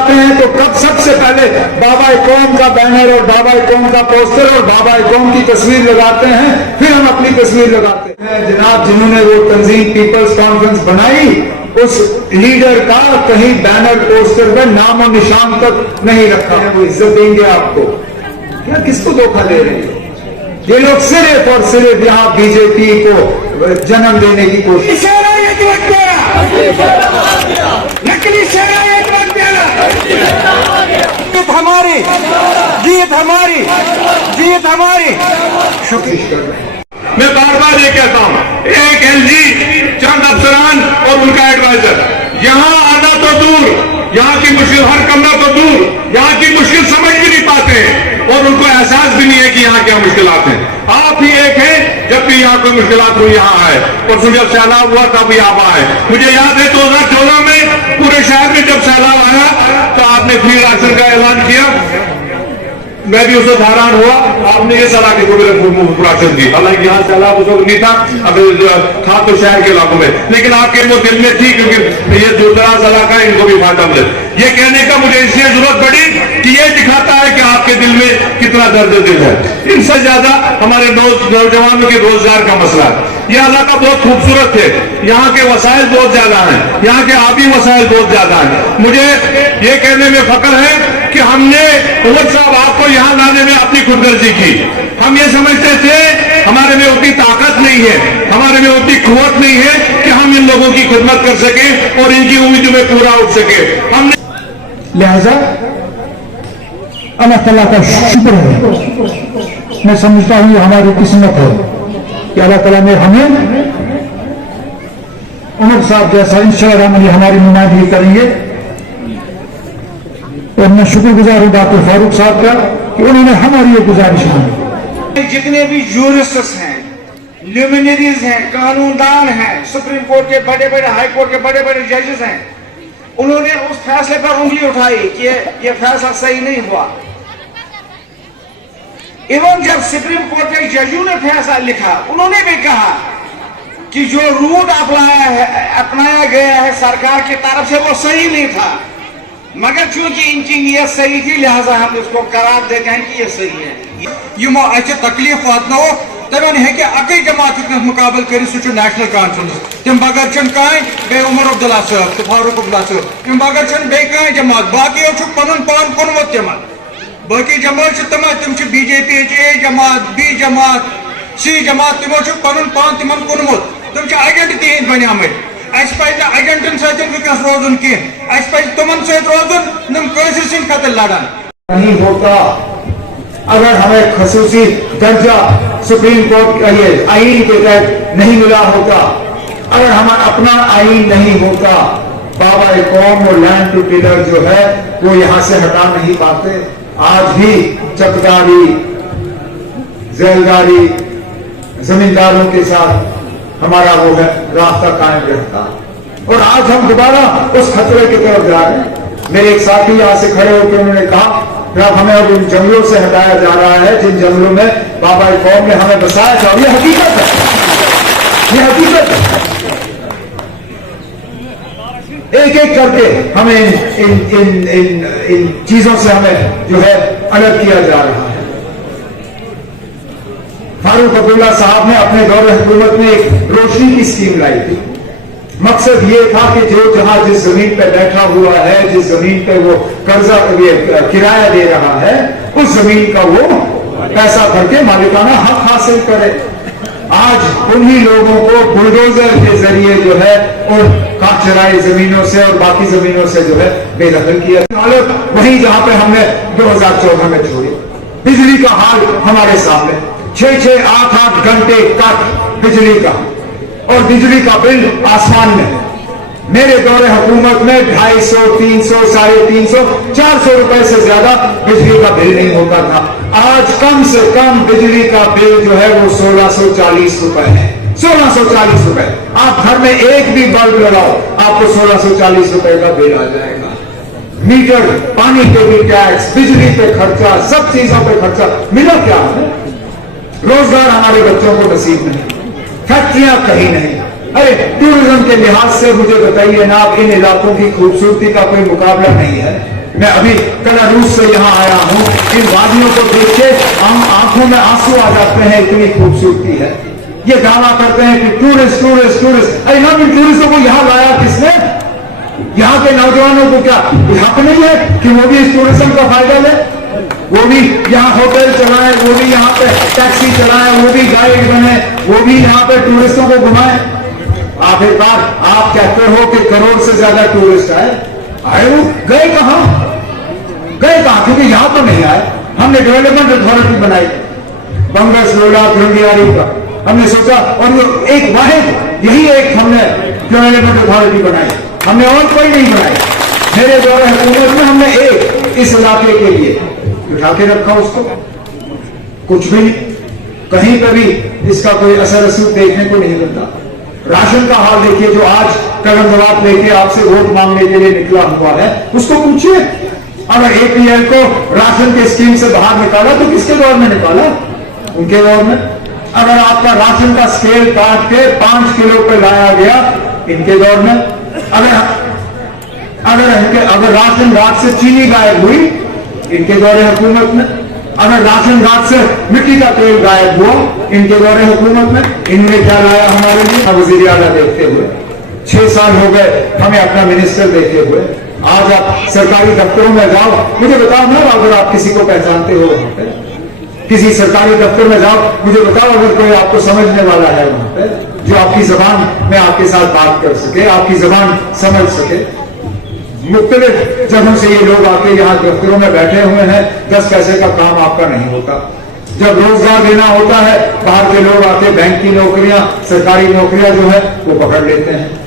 लगाते हैं तो कब सबसे पहले बाबा कौम का बैनर और बाबा कौम का पोस्टर और बाबा कौम की तस्वीर लगाते हैं, फिर हम अपनी तस्वीर लगाते हैं। जनाब, जिन्होंने वो तंजीम पीपल्स कॉन्फ्रेंस बनाई, उस लीडर का कहीं बैनर पोस्टर में नाम और निशान तक नहीं रखा है। वो इज्जत देंगे आपको? क्या किसको धोखा दे रहे हैं ये लोग? सिर्फ और सिर्फ यहाँ बीजेपी को जन्म देने की कोशिश। नकली जीत हमारी, जीत हमारी, जीत हमारी। कोशिश कर रहे हैं। मैं बार बार ये कहता हूँ, एक एलजी, चंद अफसरान और उनका एडवाइजर, यहाँ आना तो दूर, यहाँ की मुश्किल हर कमरा तो दूर, यहाँ की मुश्किल समझ भी नहीं पाते हैं और उनको एहसास भी नहीं है कि यहाँ क्या मुश्किलात हैं। आप ही एक हैं, जब भी यहाँ कोई मुश्किलात हुई यहाँ आए, और जब सैलाब हुआ तब यहाँ आए। मुझे याद है 2014 में पूरे शहर में जब सैलाब आया तो आपने फ्री राशन का ऐलान किया, मैं भी उससे हैरान हुआ। आपने ये सलाह की मुफ्त राशन दी, हालांकि यहाँ सैलाब उस वक्त नहीं था, अब था तो शहर के इलाकों में, लेकिन आपके वो दिल में थी क्योंकि ये दूर दराज इलाका है, इनको भी फायदा मिले। ये कहने का मुझे इसलिए जरूरत पड़ी कि ये दिखाता है कि आपके दिल में कितना दर्द दिल है। इनसे ज्यादा हमारे नौजवानों के रोजगार का मसला है। यह इलाका बहुत खूबसूरत है, यहाँ के वसाइल बहुत ज्यादा हैं, यहाँ के आबी वसाइल बहुत ज्यादा हैं। मुझे ये कहने में फख्र है कि हमने उमर साहब आपको यहाँ लाने में अपनी खुदगर्जी की। हम ये समझते थे हमारे में उतनी ताकत नहीं है, हमारे में उतनी कुव्वत नहीं है कि हम इन लोगों की खिदमत कर सके और इनकी उम्मीदों में पूरा उठ सके। हमने लिहाजा अल्लाह ताला का शुक्र है, मैं समझता हूँ ये हमारी किस्मत है कि अल्लाह ताला ने हमें उमर साहब जैसा इंशाअल्लाह हमारी नुमाइंदगी करेंगे। और मैं शुक्रगुजार हूँ डॉक्टर फारूक साहब का कि उन्होंने हमारी ये गुजारिश मानी। जितने भी जूरिस्ट्स हैं, ल्यूमिनरीज हैं, कानूनदान हैं, सुप्रीम कोर्ट के बड़े बड़े, हाई कोर्ट के बड़े बड़े जजेस हैं, उन्होंने उस फैसले पर उंगली उठाई कि ये फैसला सही नहीं हुआ। एवं जब सुप्रीम कोर्ट के जजों ने फैसला लिखा, उन्होंने भी कहा कि जो रूट अपनाया गया है सरकार की तरफ से वो सही नहीं था, मगर चूंकि इनकी नीयत सही थी लिहाजा हम इसको करार देते हैं कि ये सही है। यमो अच्छे तकलीफ वातनो तमन है कि अकई जमात मुकाबल कर नेशनल कॉन्फ्रेंस तम बगर बे उमर अब्दुल्ला साहब तो फारूक अब्दुल्ला साहब तम बगर बे जमात बाकी पन पान कुनमत तम बाकी जमात तम बीजेपी ए जमात, बी जमात, सी जमात, तमो पन पान तिम कुनमत, तम एजेंट तिहद बनियामत। अस पज एजेंटन सस रोजन कह, अस पज तुमन सत रोजन नम कैसे सिंह खतर लड़ान नहीं होता अगर हमें खसूसी दर्जा सुप्रीम कोर्ट का ये आईन के तहत नहीं मिला होता, अगर हमारा अपना आईन नहीं होता, बाबा कौम और लैंड टू टिलर जो है वो यहाँ से हटा नहीं पाते। आज भी चकदारी, जेलदारी, जमींदारों के साथ हमारा वो है रास्ता कायम रहता, और आज हम दोबारा उस खतरे की तरफ जा रहे हैं। मेरे एक साथी यहाँ से खड़े होकर उन्होंने कहा कि अब हमें अब इन जंगलों से हटाया जा रहा है जिन जंगलों में बाबा कौम ने हमें बसाया था। ये हकीकत है, ये हकीकत है। एक एक करके हमें इन चीजों से हमें जो है अलग किया जा रहा है। फारूक अब्दुल्ला साहब ने अपने दौर हुकूमत में एक रोशनी की स्कीम लाई थी। मकसद ये था कि जो जहां जिस जमीन पे बैठा हुआ है, जिस जमीन पे वो कर्जा किराया दे रहा है, उस जमीन का वो पैसा भर के मालिकाना हक हासिल करे। आज उन्हीं लोगों को बुलडोजर के जरिए जो है और काचराई जमीनों से और बाकी जमीनों से जो है बेदखल किया। वहीं जहां पे हमने 2014 में छोड़ी। बिजली का हाल हमारे सामने, 6-6, 8-8 घंटे कट बिजली का, और बिजली का बिल आसमान में। मेरे दौरे हुकूमत में 250, 300, 350, 400 रुपए से ज्यादा बिजली का बिल नहीं होता था। आज कम से कम बिजली का बिल जो है वो 1640 रुपए है। 1640 रुपए। आप घर में एक भी बल्ब लगाओ, आपको 1640 रुपए का बिल आ जाएगा। मीटर, पानी पे भी टैक्स, बिजली पे खर्चा, सब चीजों पे खर्चा। मिला क्या है? रोजगार हमारे बच्चों को नसीब नहीं, फैक्ट्रियां कहीं नहीं। अरे टूरिज्म के लिहाज से मुझे बताइए ना, आप इन इलाकों की खूबसूरती का कोई मुकाबला नहीं है। मैं अभी कलारूस से यहाँ आया हूँ, इन वादियों को देख के हम आंखों में आंसू आ जाते हैं, इतनी खूबसूरती है। ये दावा करते हैं कि टूरिस्ट टूरिस्ट टूरिस्ट, अरे हम इन टूरिस्टों को यहाँ लाया किसने? यहाँ के नौजवानों को क्या हक नहीं है कि वो भी इस टूरिज्म का फायदा ले? वो भी यहाँ होटल चलाए, वो भी यहाँ पे टैक्सी चलाए, वो भी गाइड बने, वो भी यहाँ पे टूरिस्टों को घुमाए। आखिरकार आप कहते हो कि करोड़ से ज्यादा टूरिस्ट आए वो गए कहाँ? क्योंकि यहाँ तो नहीं आए। हमने डेवलपमेंट अथॉरिटी बनाई बंगस लोला ग्रंडियारी का, हमने सोचा, और ये एक वाहिद यही एक हमने डेवलपमेंट अथॉरिटी बनाई, हमने और कोई नहीं बनाई। मेरे द्वारा हुकूमत में हमने एक इस इलाके के लिए उठा के रखा, उसको कुछ भी कहीं पर भी इसका कोई असर रसूख देखने को नहीं मिलता। राशन का हाल देखिए, जो आज कलम दवात लेके आपसे वोट मांगने के लिए निकला हुआ है, उसको पूछिए। अगर एपीएल को राशन के स्कीम से बाहर निकाला तो किसके दौर में निकाला? उनके दौर में। अगर आपका राशन का स्केल काट के 5 किलो पे लाया गया, इनके दौर में। अगर राशन रात से चीनी गायब हुई, इनके दौरे हुकूमत में। अगर राशन रात से मिट्टी का तेल गायब हुआ, इनके दौरे हुकूमत में। इन्होंने क्या लाया हमारे लिए? वज़ीर आला देखते हुए 6 साल हो गए हमें अपना मिनिस्टर देखे हुए। आज आप सरकारी दफ्तरों में जाओ, मुझे बताओ ना, अगर आप किसी को पहचानते हो वहां पे, किसी सरकारी दफ्तर में जाओ, मुझे बताओ अगर कोई आपको समझने वाला है वहां पे, जो आपकी जबान में आपके साथ बात कर सके, आपकी जबान समझ सके। मुख्तलिफ जगहों से ये लोग आके यहाँ दफ्तरों में बैठे हुए हैं, 10 पैसे का काम आपका नहीं होता। जब रोजगार देना होता है, बाहर के लोग आके बैंक की नौकरियां, सरकारी नौकरियां जो है वो पकड़ लेते हैं।